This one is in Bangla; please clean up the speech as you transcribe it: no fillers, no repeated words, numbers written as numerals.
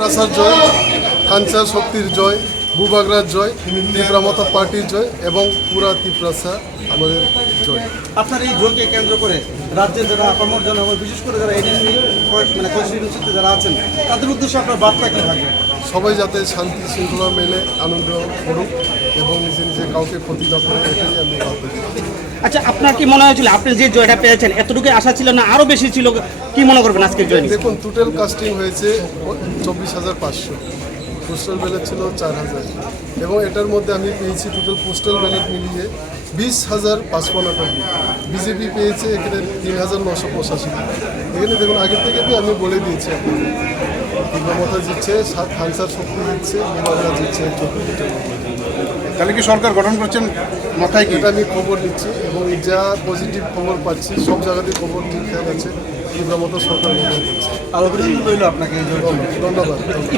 ত্রিপ্রাসার জয়, খানসা শক্তির জয়, বুবাগরার জয়, ত্রিপ্রামতা পার্টির জয় এবং পুরা ত্রিপ্রাসা আমাদের জয়। আপনার এই জয়কে কেন্দ্র করে রাজ্যের যারা আপামর জনগণ, বিশেষ করে যারা এনএসসি কনস্টিটিউন্সিতে যারা আছেন, তাদের উদ্দেশ্যে আপনার বার্তা কী থাকবে? সবাই যাতে শান্তি শৃঙ্খলা মেনে আনন্দ করুক এবং নিজে নিজে কাউকে ক্ষতি না করে, এটাই আমি ভাবি। আচ্ছা, আপনার কি মনে হয়েছিল আপনি যে জয়টা পেয়েছেন এতটুকু আশা ছিল না আরও বেশি ছিল? কি মনে করবেন আজকের জয় নিয়ে? দেখুন, টোটাল কাস্টিং হয়েছে 24,500, পোস্টাল ব্যালট ছিল 4,000 এবং এটার মধ্যে আমি পেয়েছি টোটাল পোস্টাল ব্যালট মিলিয়ে 20,559। বিজেপি পেয়েছে এখানে 3,985। এখানে দেখুন, আগের থেকে আমি বলে দিয়েছি আপনাকে, ত্রিপ্রামতা জিতছে, খানসার শক্তি জিতছে, বুবাগরা জিতছে। তাহলে কি সরকার গঠন করছেন মাথায় কি? এটা আমি খবর নিচ্ছি এবং যা পজিটিভ খবর পাচ্ছি সব জায়গাতে খবর ঠিকঠাক আছে, ত্রিপ্রামতা সরকার গঠন করছে। আর অভিনন্দন রইল আপনাকে এই জয়। ধন্যবাদ।